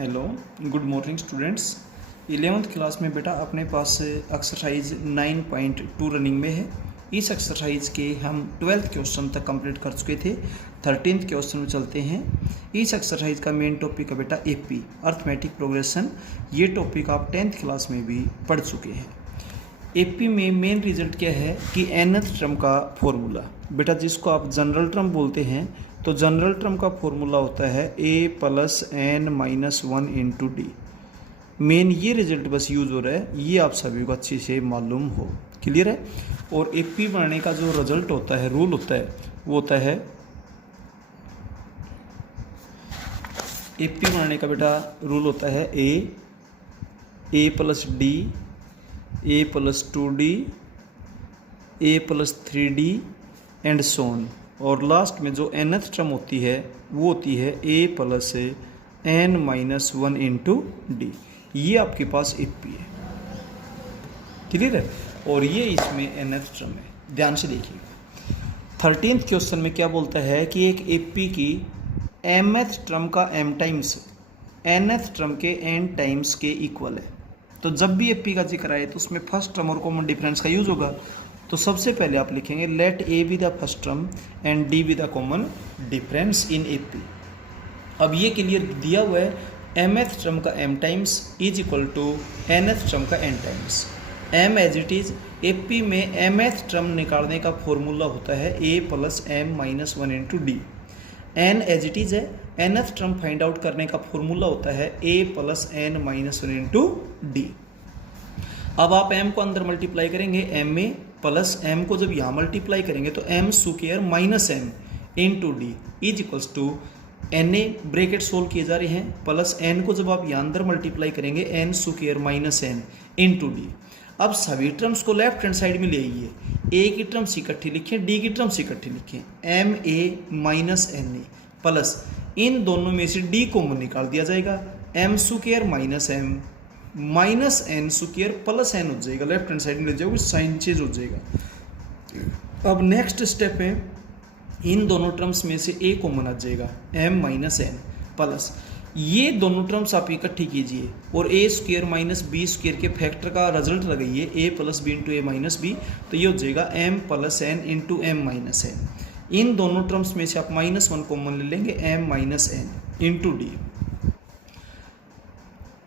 Hello, good morning students. 11th class में बेटा अपने पास एक्सरसाइज 9.2 रनिंग में है। इस एक्सरसाइज के हम 12th क्वेश्चन तक कंप्लीट कर चुके थे। 13th क्वेश्चन में चलते हैं। इस एक्सरसाइज का मेन टॉपिक है बेटा एपी, अर्थमेटिक प्रोग्रेशन। ये टॉपिक आप 10th क्लास में भी पढ़ चुके हैं। एपी में मेन रिजल्ट क्या है कि nth टर्म का फॉर्मूला बेटा, जिसको आप जनरल टर्म बोलते हैं, तो जनरल टर्म का फॉर्मूला होता है a+n-1 इंटू डी। मेन ये रिजल्ट बस यूज़ हो रहा है, ये आप सभी को अच्छे से मालूम हो। क्लियर है। और एपी बनाने का जो रिजल्ट होता है, रूल होता है, वो होता है एपी बनाने का बेटा रूल होता है a+d, a+2d, a+3d एंड सोन। और लास्ट में जो nth टर्म होती है वो होती है a+n-1 इंटू डी। ये आपके पास एपी है। क्लियर है। और ये इसमें nth टर्म है। ध्यान से देखिए 13th क्वेश्चन में क्या बोलता है कि एक एपी की mth टर्म का m टाइम्स nth टर्म के n टाइम्स के इक्वल है। तो जब भी एपी का जिक्र आए तो उसमें फर्स्ट टर्म और कॉमन डिफरेंस का यूज होगा। तो सबसे पहले आप लिखेंगे let a be the first term and d be the common difference in AP. अब ये क्लियर दिया हुआ है mth टर्म का m times is equal to nth term का n times. m as it is AP में mth term निकालने का फॉर्मूला होता है a+m-1 into d. n as it is है, nth टर्म फाइंड आउट करने का फॉर्मूला होता है a+n-1 इंटू डी। अब आप m को अंदर मल्टीप्लाई करेंगे m में, प्लस m को जब यहाँ मल्टीप्लाई करेंगे तो m square minus m into d is equals to na bracket solve किए जा रहे हैं, प्लस n को जब आप यहाँ अंदर मल्टीप्लाई करेंगे n square minus n into d. अब सभी टर्म्स को लेफ्ट हैंड साइड में ले आइए। a की टर्म्स इकट्ठी लिखें, d की टर्म्स इकट्ठी लिखें, ma माइनस na प्लस इन दोनों में से d कॉमन निकाल दिया जाएगा, m square minus m minus n square plus n हो जाएगा, लेफ्ट हैंड साइड में ले जाओगे, साइन चेंज हो जाएगा। अब नेक्स्ट स्टेप है इन दोनों टर्म्स में से ए कॉमन आ जाएगा, m माइनस एन प्लस ये दोनों टर्म्स आप इकट्ठी कीजिए और ए स्क्वायर माइनस बी स्क्वायर के फैक्टर का रिजल्ट लगाइए a+b इंटू ए माइनस बी। तो ये हो जाएगा m+n into m minus n. इन दोनों टर्म्स में से आप -1 कॉमन ले लेंगे, m minus n into d.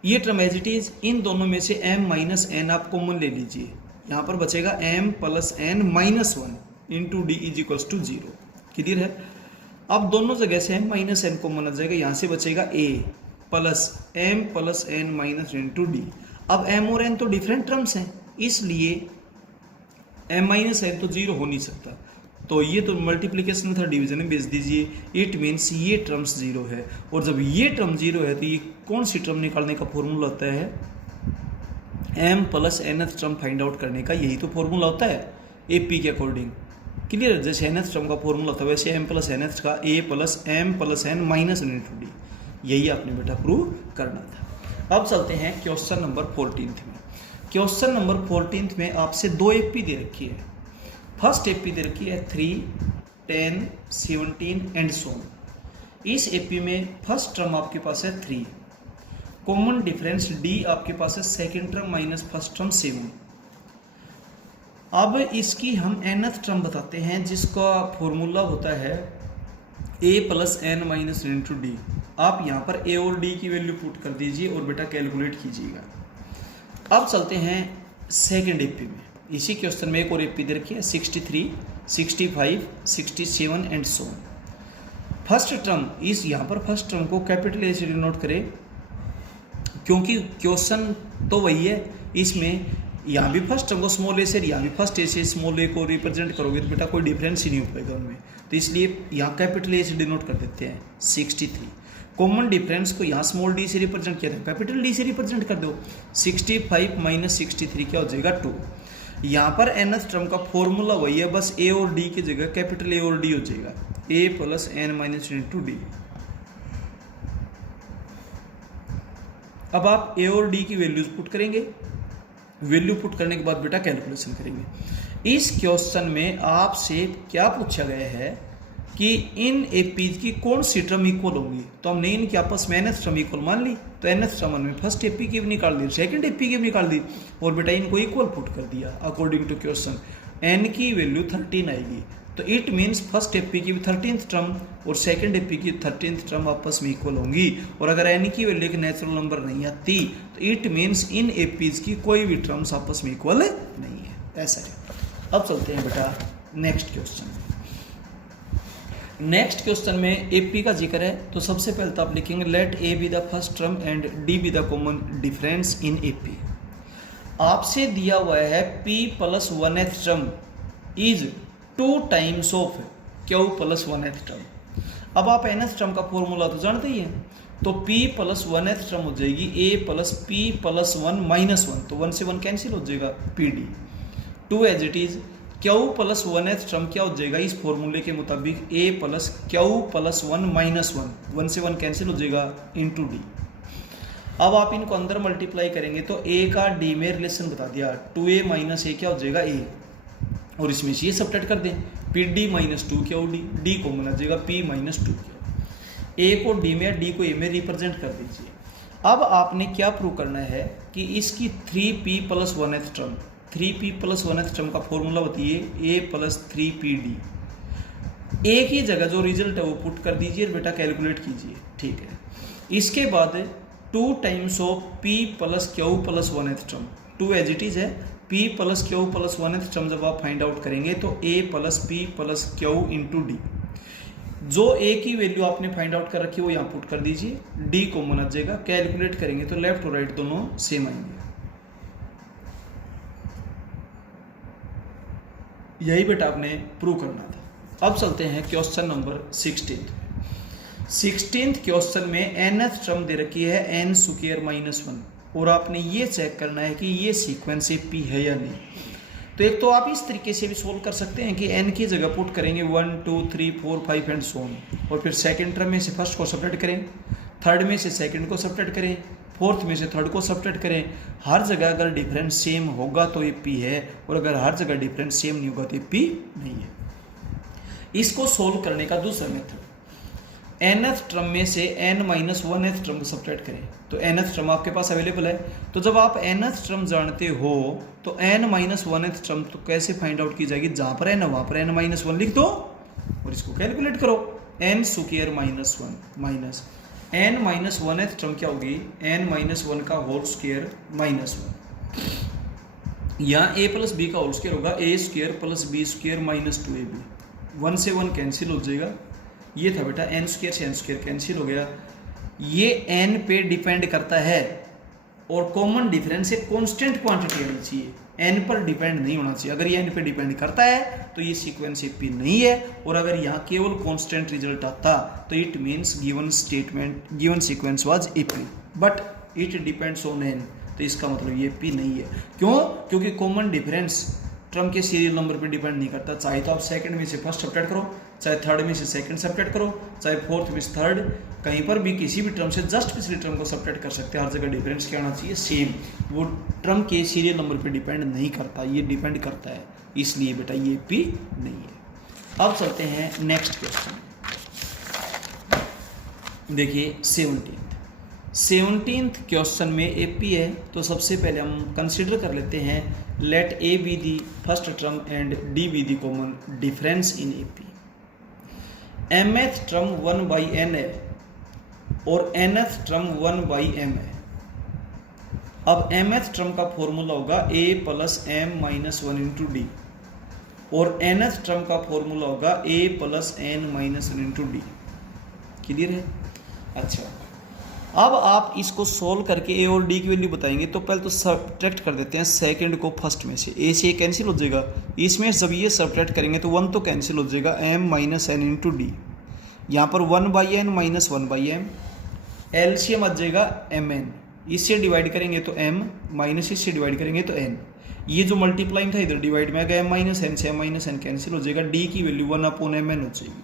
ये टर्म एज इट इज, इन दोनों में से m माइनस एन आप कॉमन ले लीजिए। यहाँ पर बचेगा m+n-1 into d is equals to 0। Clear है। अब दोनों जगह से m माइनस एन कॉमन आ जाएगा, यहाँ से बचेगा a plus m+n- into d. अब m और n तो डिफरेंट टर्म्स हैं, इसलिए m माइनस एन तो 0 हो नहीं सकता। तो ये तो मल्टीप्लिकेशन मेथड डिवीजन में भेज दीजिए। इट मीन्स ये टर्म्स 0 है, और जब ये टर्म 0 है तो ये कौन सी टर्म निकालने का फॉर्मूला होता है, m+nth टर्म फाइंड आउट करने का, यही तो फॉर्मूला होता है एपी के अकॉर्डिंग। क्लियर। जैसे nth टर्म का फॉर्मूला होता है वैसे m+nth का a+m+n-1 इंटू डी। यही आपने बेटा प्रूव करना था। अब चलते हैं क्वेश्चन नंबर 14 में। क्वेश्चन नंबर 14 में आपसे 2 एपी दे रखी है। फर्स्ट एपी दे रखी है 3, 10, 17 एंड सो। इस एपी में फर्स्ट टर्म आपके पास है 3, कॉमन डिफरेंस डी आपके पास है second term minus first term 7। अब इसकी हम nth टर्म बताते हैं, जिसका फॉर्मूला होता है a+n- इंटू डी। आप यहाँ पर a और d की वैल्यू पुट कर दीजिए और बेटा कैलकुलेट कीजिएगा। अब चलते हैं सेकेंड एपी में। इसी क्वेश्चन में एक और एपी दे रखी है 63, 65, 67 एंड सो। फर्स्ट टर्म, इस यहाँ पर फर्स्ट टर्म को कैपिटल ए से डिनोट करें, क्योंकि क्वेश्चन तो वही है। इसमें यहाँ भी फर्स्ट टर्म को स्मॉल ए से, यहाँ भी फर्स्ट ए से स्मॉल ए को रिप्रेजेंट करोगे तो बेटा कोई डिफरेंस ही नहीं हो पाएगा उनमें। तो इसलिए यहाँ कैपिटल ए से डिनोट कर देते हैं 63। कॉमन डिफरेंस को यहाँ स्मॉल डी से रिप्रेजेंट किया था, कैपिटल डी से रिप्रेजेंट कर दो। 65 माइनस 63 क्या हो जाएगा 2। यहाँ पर nth टर्म का फॉर्मूला वही है, बस a और d की जगह कैपिटल A और D हो जाएगा, a+n- इंटू डी। अब आप a और d की वैल्यूज पुट करेंगे, वैल्यू पुट करने के बाद बेटा कैलकुलेशन करेंगे। इस क्वेश्चन में आपसे क्या पूछा गया है कि इन एपीज की कौन सी टर्म इक्वल होंगी, तो हमने इनके आपस में nth टर्म इक्वल मान ली, तो nth टर्म में फर्स्ट एपी की भी निकाल दी, सेकंड एपी की भी निकाल दी और बेटा इनको इक्वल पुट कर दिया अकॉर्डिंग टू क्वेश्चन। n की वैल्यू 13 आएगी, तो इट मीन्स फर्स्ट एपी की भी 13th टर्म और सेकंड एपी की 13th टर्म आपस में इक्वल होंगी। और अगर n की वैल्यू एक नेचुरल नंबर नहीं आती तो इट मीन्स इन एपीज की कोई भी टर्म्स आपस में इक्वल नहीं है, ऐसा है। अब चलते हैं बेटा नेक्स्ट क्वेश्चन। नेक्स्ट क्वेश्चन में एपी का जिक्र है, तो सबसे पहले तो आप लिखेंगे let a be the first term and d be the common difference in AP. आपसे दिया हुआ है p plus 1th term is 2 times of q plus 1th term. अब आप nth टर्म का फॉर्मूला तो जानते ही हैं, तो p प्लस 1th टर्म हो जाएगी a plus p plus 1 minus 1, तो 1 से 1 कैंसिल हो जाएगा pd। 2 as it is q plus 1th term क्या हो जाएगा इस फॉर्मूले के मुताबिक a plus q plus 1 minus 1, 1 से 1 कैंसिल हो जाएगा इंटू डी। अब आप इनको अंदर मल्टीप्लाई करेंगे तो a का d में रिलेशन बता दिया, 2a माइनस a क्या हो जाएगा a, और इसमें से ये सब्ट्रैक्ट कर दें, पी डी माइनस 2 क्या डी, डी को बना जाएगा p माइनस 2 क्या, a को d में d को a में रिप्रेजेंट कर दीजिए। अब आपने क्या प्रूव करना है कि इसकी 3p plus 1th term, 3p plus 1th term का फॉर्मूला बताइए a प्लस 3pd। a की जगह जो रिजल्ट है वो पुट कर दीजिए बेटा, कैलकुलेट कीजिए, ठीक है। इसके बाद 2 times of p plus q plus 1th term, 2 as it is है, p plus q plus 1th term जब आप फाइंड आउट करेंगे तो a plus p plus q into d. जो a की वैल्यू आपने फाइंड आउट कर रखी है वो यहाँ पुट कर दीजिए, d कॉमन आ जाएगा, कैलकुलेट करेंगे तो लेफ्ट और राइट दोनों सेम आएंगे। यही बेटा आपने प्रूव करना था। अब चलते हैं क्वेश्चन नंबर 16th क्वेश्चन में nth टर्म दे रखी है n स्क्वायर माइनस 1 और आपने ये चेक करना है कि ये सीक्वेंस p है या नहीं। तो एक तो आप इस तरीके से भी सोल्व कर सकते हैं कि n की जगह पुट करेंगे 1 2 3 4 5 एंड सो ऑन, और फिर सेकंड टर्म में से फर्स्ट को सब्ट्रैक्ट करें, थर्ड में से सेकंड को सब्ट्रैक्ट करें, फोर्थ में से थर्ड को सब्ट्रैक्ट करें। हर जगह अगर डिफरेंस सेम होगा तो ये p है, और अगर हर जगह डिफरेंस सेम नहीं होगा तो ये p नहीं है। इसको सोल्व करने का दूसरा मेथड, nth टर्म में से n माइनस 1th टर्म को सब्ट्रैक्ट करें, तो nth टर्म आपके पास अवेलेबल है। तो जब आप nth टर्म जानते हो तो n माइनस 1th टर्म तो कैसे फाइंड आउट की जाएगी, जहाँ पर n है वहाँ पर n माइनस 1 लिख दो और इसको कैलकुलेट करो, n square minus 1 minus n minus 1th term क्या होगी, n माइनस 1 का होल स्क्वायर माइनस 1, यहाँ a प्लस बी का होल स्क्वायर होगा a स्क्वायर plus b square minus 2ab, 1 से 1 कैंसिल हो जाएगा। ये था बेटा n स्क्वायर से n स्क्वायर कैंसिल हो गया। ये n पे डिपेंड करता है और कॉमन डिफरेंस एक कांस्टेंट क्वांटिटी आनी चाहिए, n पर डिपेंड नहीं होना चाहिए। अगर ये n पे डिपेंड करता है तो ये सीक्वेंस p नहीं है, और अगर यहाँ केवल कांस्टेंट रिजल्ट आता तो it means given statement given sequence was ap, but it depends on n, तो इसका मतलब ये p नहीं है। क्यों? क्योंकि कॉमन डिफरेंस टर्म के सीरियल नंबर पे डिपेंड नहीं करता। चाहे तो आप सेकंड में से फर्स्ट सब्ट्रैक्ट करो, चाहे थर्ड में से सेकंड सब्ट्रैक्ट करो, चाहे फोर्थ में से थर्ड, कहीं पर भी किसी भी टर्म से जस्ट पिछले टर्म को सब्ट्रैक्ट कर सकते हैं। हर जगह डिफरेंस क्या होना चाहिए, सेम। वो टर्म के सीरियल नंबर पे डिपेंड नहीं करता, ये डिपेंड करता है, इसलिए बेटा ये p नहीं है। अब चलते हैं नेक्स्ट क्वेश्चन, देखिए 17th क्वेश्चन में AP है, तो सबसे पहले हम कंसिडर कर लेते हैं let A be the first term and D be the common difference in AP। mth term 1/n है और nth टर्म 1/m है। अब mth टर्म का फॉर्मूला होगा a plus m minus 1 into d, और nth टर्म का formula होगा a plus n minus 1 into d. Clear है? अच्छा, अब आप इसको सोल्व करके a और d की वैल्यू बताएंगे, तो पहले तो सब्ट्रैक्ट कर देते हैं सेकंड को फर्स्ट में से, a से कैंसिल हो जाएगा, इसमें जब ये सब्ट्रैक्ट करेंगे तो 1 तो कैंसिल हो जाएगा, m minus n into D. यहाँ पर 1/n माइनस 1/m, एलसीएम आ जाएगा mn, इससे डिवाइड करेंगे तो m माइनस इससे डिवाइड करेंगे तो n। ये जो मल्टीप्लाइंग था इधर डिवाइड में आ गया, m माइनस n से m माइनस n कैंसिल हो जाएगा, d की वैल्यू 1/mn हो जाएगी।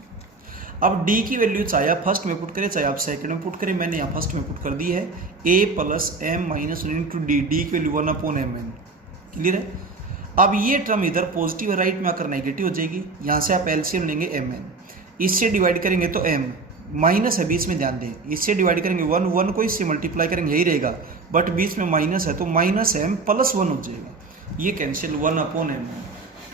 अब d की वैल्यू चाहे आप फर्स्ट में पुट करें चाहे आप सेकंड में पुट करें, मैंने यहाँ फर्स्ट में पुट कर दी है, a plus m minus 1 into D, D की वैल्यू 1/mn। क्लियर है? अब ये टर्म इधर पॉजिटिव है, राइट में आकर नेगेटिव हो जाएगी, यहाँ से आप एलसीएम लेंगे mn, इससे डिवाइड करेंगे तो m, माइनस है बीच में, ध्यान दें, इससे डिवाइड करेंगे 1, 1 को इससे मल्टीप्लाई करेंगे यही रहेगा, बट बीच में माइनस है तो माइनस m प्लस 1 हो जाएगा, ये कैंसिल 1/m,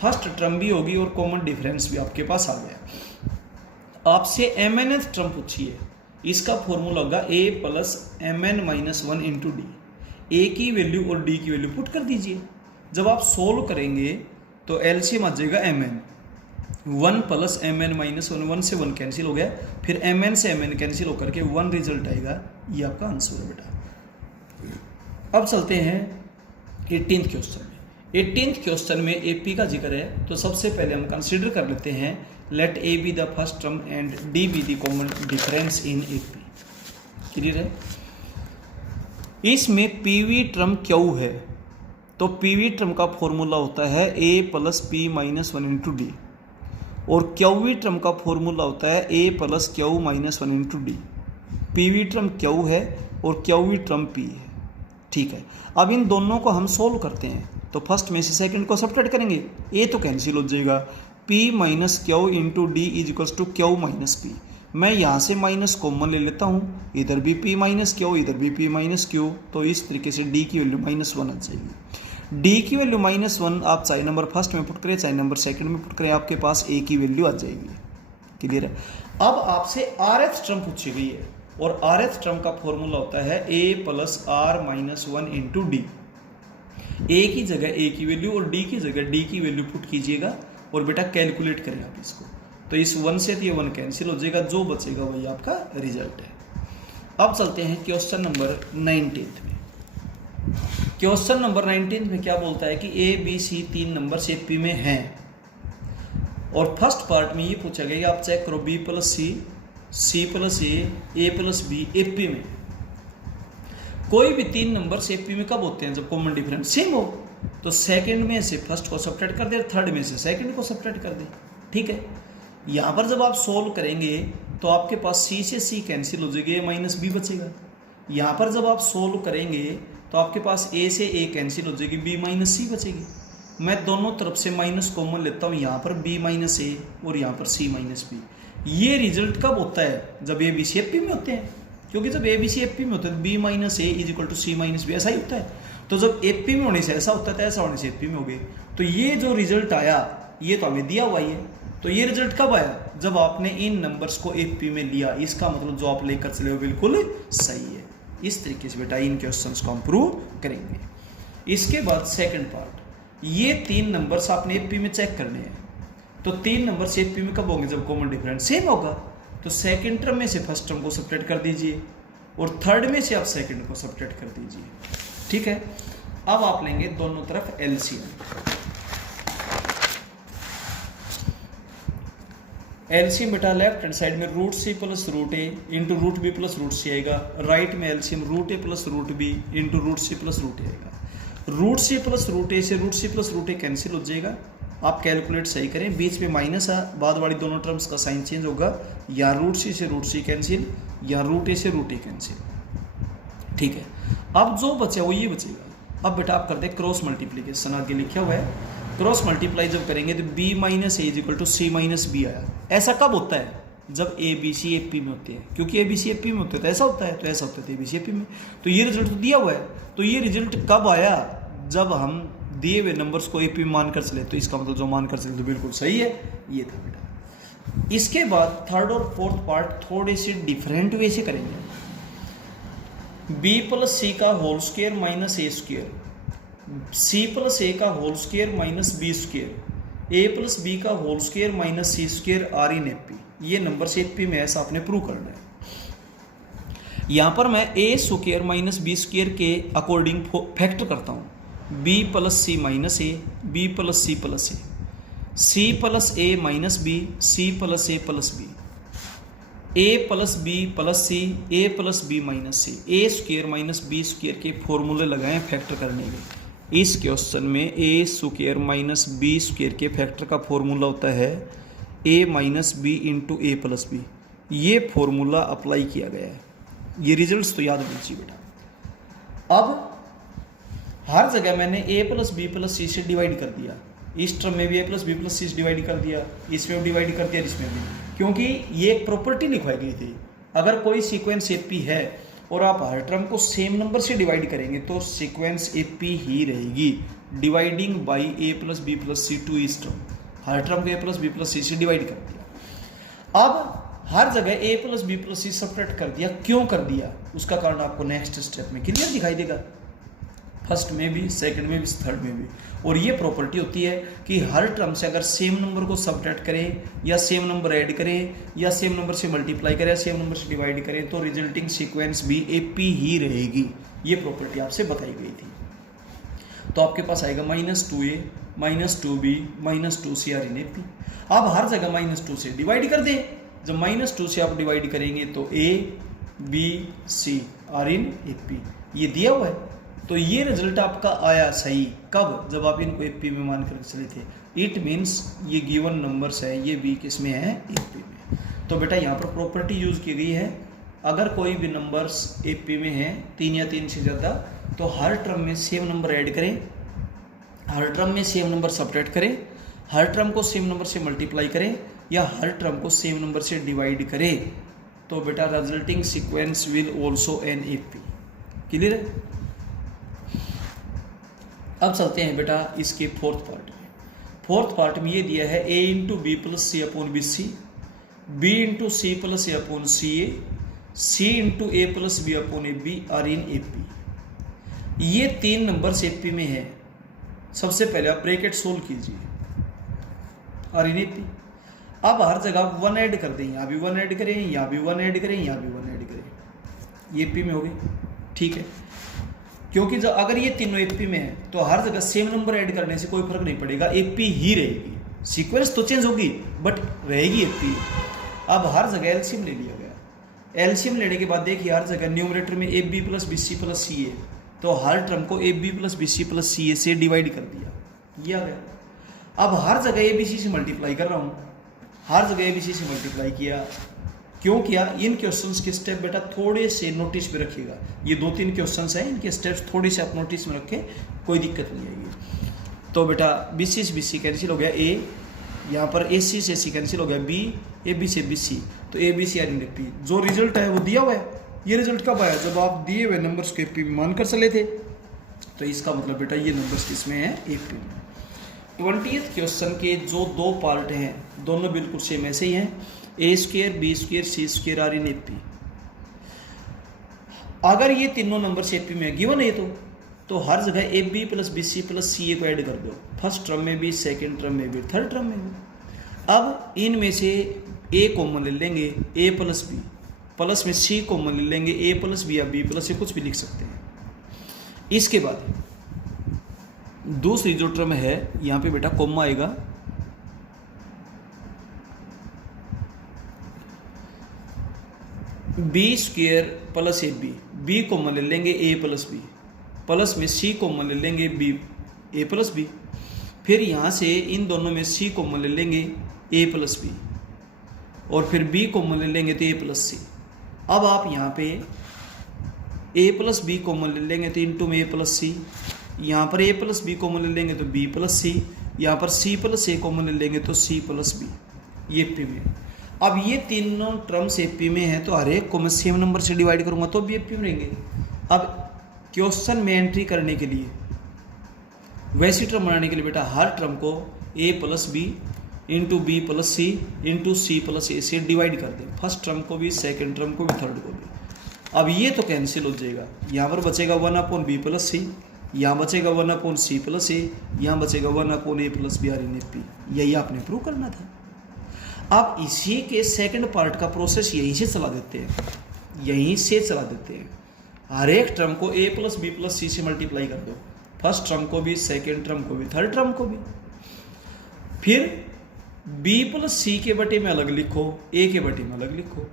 फर्स्ट टर्म भी होगी और कॉमन डिफरेंस भी आपके पास आ गया। आपसे mnth टर्म पूछिए, इसका फॉर्मूला होगा a plus mn-1 into D, a की वैल्यू और d की वैल्यू पुट कर दीजिए। जब आप सोल्व करेंगे तो एलसीएम आ जाएगा mn, 1 प्लस mn-1, 1 से 1 कैंसिल हो गया, फिर mn से mn कैंसिल होकर के 1 रिजल्ट आएगा, ये आपका आंसर है बेटा। अब चलते हैं 18th क्वेश्चन में। 18th क्वेश्चन में एपी का जिक्र है, तो सबसे पहले हम कंसीडर कर लेते हैं let a be the first term and d be the common difference in AP. Clear है? इसमें पीवी टर्म क्यू है, तो पीवी टर्म का फॉर्मूला होता है a plus P minus 1 into d, और क्यूवी टर्म का फॉर्मूला होता है a plus Q minus 1 into D. PV term Q है और क्यूवी टर्म p है, ठीक है। अब इन दोनों को हम सोल्व करते हैं, तो फर्स्ट में से सेकंड को सब्ट्रैक्ट करेंगे, a तो कैंसिल हो जाएगा, p minus q into d is equals to q minus p. मैं यहाँ से माइनस कॉमन ले लेता हूँ, इधर भी p माइनस क्यू, इधर भी p माइनस क्यू, तो इस तरीके से d की वैल्यू -1 आ जाएगी। d की वैल्यू -1 आप चाहे नंबर फर्स्ट में पुट करें चाहे नंबर सेकंड में पुट करें, आपके पास a की वैल्यू आ जाएगी। क्लियर है? अब आपसे rth टर्म पूछी गई है, और rth टर्म का फॉर्मूला होता है a plus r-1 into D. a की जगह a की वैल्यू और d की जगह d की वैल्यू पुट कीजिएगा, और बेटा कैलकुलेट करें आप इसको, तो इस 1 से तो ये 1 कैंसिल हो जाएगा, जो बचेगा वही आपका रिजल्ट है। अब चलते हैं क्वेश्चन नंबर 19 में। क्वेश्चन नंबर 19 में क्या बोलता है कि a B c 3 number AP में हैं, और फर्स्ट पार्ट में ये पूछा गया कि आप चेक करो b प्लस सी प्लस ए प्लस बी एपी में। कोई भी 3 नंबर एपी में कब होते हैं? जब कॉमन डिफरेंस सेम हो, तो सेकंड में से फर्स्ट को सब्ट्रैक्ट कर दे, थर्ड में से सेकंड को सब्ट्रैक्ट कर दे, ठीक है। यहाँ पर जब आप सोल्व करेंगे तो आपके पास c से c कैंसिल हो जाएगी, a माइनस बी बचेगा। यहाँ पर जब आप सोल्व करेंगे तो आपके पास a से a कैंसिल हो जाएगी, b माइनस सी बचेगी। मैं दोनों तरफ से माइनस कॉमन लेता हूँ, यहाँ पर b माइनस ए और यहाँ पर c माइनस बी। ये रिजल्ट कब होता है? जब ए बी सी एपी में होते हैं, क्योंकि जब ए बी सी एपी में होते हैं b minus a is equal to c minus b, ऐसा ही होता है। तो जब एपी में होने से ऐसा होता है, तो ऐसा होने से एपी में हो गए। तो ये जो रिजल्ट आया ये तो हमें दिया हुआ ही है, तो ये रिजल्ट कब आया? जब आपने इन नंबर्स को एपी में लिया। इसका मतलब जो आप लेकर चले हो बिल्कुल सही है। इस तरीके से बेटा इन क्वेश्चंस को हम प्रूव करेंगे। इसके बाद सेकंड पार्ट, ये 3 नंबर्स आपने एपी में चेक करने हैं, तो 3 नंबर्स एपी में कब होंगे? जब कॉमन डिफरेंस सेम होगा। तो सेकंड टर्म में से फर्स्ट टर्म को सब्ट्रैक्ट कर दीजिए, और थर्ड में से आप सेकंड को सब्ट्रैक्ट कर दीजिए, ठीक है। अब आप लेंगे दोनों तरफ एलसीएम। एलसीएम बेटा लेफ्ट हैंड साइड में root c plus root a into root b plus root c आएगा, राइट में LCM root a plus root b into root c plus root a आएगा। Root c plus root a से root c plus root a cancel हो जाएगा। आप calculate सही करें, बीच में माइनस है, बाद वाली दोनों टर्म्स का साइन चेंज होगा, या रूट सी से रूट सी कैंसिल, या रूट ए से रूट ए कैंसिल, ठीक है। अब जो बचा वो ये बचेगा। अब बेटा आप करते हैं क्रॉस मल्टीप्लीकेशन, आगे लिखा हुआ है क्रॉस मल्टीप्लाई जब करेंगे तो b minus a is equal to c minus b आया। ऐसा कब होता है? जब ए बी सी एपी में होते हैं, क्योंकि ए बी सी एपी में होते हैं तो ऐसा होता है, तो ऐसा होता है ए बी सी एपी में। तो ये रिजल्ट तो दिया हुआ है, तो ये रिजल्ट कब आया? जब हम दिए हुए नंबर्स को एपी में मान कर चले, तो इसका मतलब जो मान कर चले तो बिल्कुल सही है, ये था बेटा। इसके बाद थर्ड और फोर्थ पार्ट थोड़े से डिफरेंट वे से करेंगे। b प्लस सी का whole square minus a square, c plus a का whole square minus b square, a plus b का whole square minus c square are in AP. ये number से AP में ऐसा आपने प्रूव करना है। यहाँ पर मैं a square minus b square के अकॉर्डिंग फैक्टर करता हूँ। B plus c minus a, b plus c plus a, c plus a minus b, c plus A plus B, A plus b plus c, A plus B minus C. A square minus b square के फॉर्मूले लगाएं factor करने के। इस question में ए square minus b square के factor का formula होता है ए minus B into A plus B. ये फॉर्मूला अप्लाई किया गया है। ये रिजल्ट्स तो याद होनी चाहिए बेटा। अब हर जगह मैंने ए प्लस बी प्लस सी से डिवाइड कर दिया। इस टर्म में भी ए प्लस बी प्लस सी से डिवाइड कर दिया, इसमें भी डिवाइड कर दिया, इसमें भी। क्योंकि ये एक प्रॉपर्टी लिखवाई गई थी, अगर कोई सीक्वेंस एपी है और आप हर टर्म को सेम नंबर से डिवाइड करेंगे तो सीक्वेंस एपी ही रहेगी, dividing by a plus b plus c to this term, हर टर्म को a plus b plus c से डिवाइड कर दिया। अब हर जगह a plus b plus c separate कर दिया, क्यों कर दिया उसका कारण आपको नेक्स्ट स्टेप में क्लियर दिखाई देगा, फर्स्ट में भी, सेकंड में भी, थर्ड में भी। और ये प्रॉपर्टी होती है कि हर टर्म से अगर सेम नंबर को सबट्रैक्ट करें या सेम नंबर ऐड करें या सेम नंबर से मल्टीप्लाई करें या सेम नंबर से डिवाइड करें तो रिजल्टिंग सीक्वेंस भी एपी ही रहेगी। ये प्रॉपर्टी आपसे बताई गई थी। तो आपके पास आएगा -2a -2b -2c are in AP. आप हर जगह -2 से डिवाइड कर दें, जब -2 से आप डिवाइड करेंगे तो a b c are in AP, ये दिया हुआ है। तो ये रिजल्ट आपका आया सही कब, जब आप इनको एपी में मान कर चले थे। इट मीन्स ये गिवन नंबर्स है, ये भी किसमें है, एपी में। तो बेटा यहाँ पर प्रॉपर्टी यूज की गई है, अगर कोई भी नंबर्स एपी में है 3 या 3 से ज़्यादा, तो हर टर्म में सेम नंबर ऐड करें, हर टर्म में सेम नंबर सबट्रैक्ट करें, हर टर्म को सेम नंबर से मल्टीप्लाई करें या हर टर्म को सेम नंबर से डिवाइड करें, तो बेटा resulting sequence will also an AP. Clear है। अब चलते हैं बेटा इसके फोर्थ पार्ट में। फोर्थ पार्ट में ये दिया है a into b plus c upon b c, b into c plus A upon C A, C into A plus B upon A B are in A P. ये 3 number AP में है। सबसे पहले आप ब्रैकेट सोल्व कीजिए, are in A P. अब हर जगह 1 ऐड कर दें, यहाँ भी 1 ऐड करें, यहाँ भी 1 ऐड करें, यहाँ भी 1 ऐड करें, ये पी में हो गई। ठीक है, क्योंकि जब अगर ये तीनों एपी में है तो हर जगह सेम नंबर ऐड करने से कोई फर्क नहीं पड़ेगा, एपी ही रहेगी। सीक्वेंस तो चेंज होगी बट रहेगी एपी। अब हर जगह एलसीएम ले लिया गया। एलसीएम लेने के बाद देखिए हर जगह न्यूमरेटर में a b plus b c plus c a, तो हर टर्म को a b plus b c plus c a से डिवाइड कर दिया, ये आ गया। अब हर जगह ए बी सी से मल्टीप्लाई कर रहा हूँ, हर जगह ए बी सी से मल्टीप्लाई किया। क्यों किया, इन क्वेश्चंस के स्टेप बेटा थोड़े से नोटिस में रखिएगा। ये 2-3 क्वेश्चंस हैं, इनके स्टेप्स थोड़े से आप नोटिस में रखें, कोई दिक्कत नहीं आएगी। तो बेटा बी सी से बी सी कैंसिल हो गया, ए यहाँ पर ए सी से सी कैंसिल हो गया, बी ए बी से बी सी, तो A B C are in A P. जो रिजल्ट है वो दिया हुआ है। ये रिजल्ट कब आया, जब आप दिए हुए नंबर्स को ए पी में मान कर चले थे। तो इसका मतलब बेटा ये नंबर्स किसमें है, ए पी में। 20th क्वेश्चन के जो 2 पार्ट हैं दोनों बिल्कुल सेम ऐसे ही हैं, a square b square c square are in AP. अगर ये तीनों नंबर एपी में गिवन है तो हर जगह a b plus b c plus c a को ऐड कर दो, फर्स्ट टर्म में भी, सेकंड टर्म में भी, थर्ड टर्म में भी। अब इनमें से ए कॉमन ले लेंगे, ए प्लस बी, प्लस में सी कॉमन ले लेंगे, ए प्लस बी या बी प्लस से कुछ भी लिख सकते हैं। इसके बाद दूसरी जो टर्म है यहाँ पे बेटा कॉमा आएगा, B square plus A B, B common ले लेंगे ए प्लस बी, प्लस में सी कॉमन ले लेंगे बी ए प्लस बी, फिर यहाँ से इन दोनों में सी कॉमन ले लेंगे ए प्लस बी और फिर बी कॉमन ले लेंगे तो ए प्लस सी। अब आप यहाँ पे ए प्लस बी कॉमन ले लेंगे तो इंटू में ए प्लस सी, यहाँ पर ए प्लस बी कॉमन ले लेंगे तो बी प्लस सी, यहाँ पर सी प्लस ए कॉमन ले लेंगे तो सी प्लस बी, ये पी में। अब ये तीनों टर्म्स एपी में है तो हर एक को मैं सेम नंबर से डिवाइड करूंगा तो भी एपी में रहेंगे। अब क्वेश्चन में एंट्री करने के लिए, वैसी टर्म बनाने के लिए बेटा हर टर्म को a plus b into b plus c into c plus a से डिवाइड कर दें, फर्स्ट टर्म को भी, सेकेंड टर्म को भी, थर्ड को भी। अब ये तो कैंसिल हो जाएगा, यहाँ पर बचेगा 1 अपॉन बी प्लस सी, यहाँ बचेगा 1 अपॉन सी प्लस ए, यहाँ बचेगा 1 upon A plus B are in A P. यही आपने प्रूव करना था। आप इसी के सेकंड पार्ट का प्रोसेस यहीं से चला देते हैं, यहीं से चला देते हैं। हर एक टर्म को a plus b plus c से मल्टीप्लाई कर दो, फर्स्ट टर्म को भी, सेकंड टर्म को भी, थर्ड टर्म को भी। फिर बी प्लस सी के बटे में अलग लिखो, ए के बटे में अलग लिखो,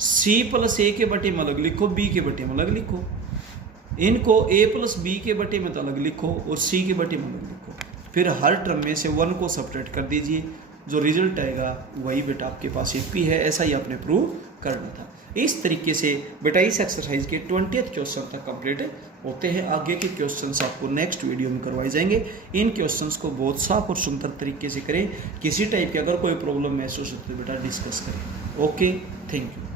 सी प्लस ए के बटे में अलग लिखो, बी के बटे में अलग लिखो। इनको ए प्लस बी के बटे में तो अलग लिखो और सी के बटे में अलग लिखो। फिर हर टर्म में से 1 को सब्ट्रैक्ट कर दीजिए, जो रिजल्ट आएगा वही बेटा आपके पास एपी है। ऐसा ही आपने प्रूव करना था। इस तरीके से बेटा इस एक्सरसाइज के 20th क्वेश्चन तक कंप्लीट होते हैं। आगे के क्वेश्चंस आपको नेक्स्ट वीडियो में करवाए जाएंगे। इन क्वेश्चंस को बहुत साफ और सुंदर तरीके से करें। किसी टाइप की अगर कोई प्रॉब्लम महसूस होती है बेटा डिस्कस करें। Okay, thank you.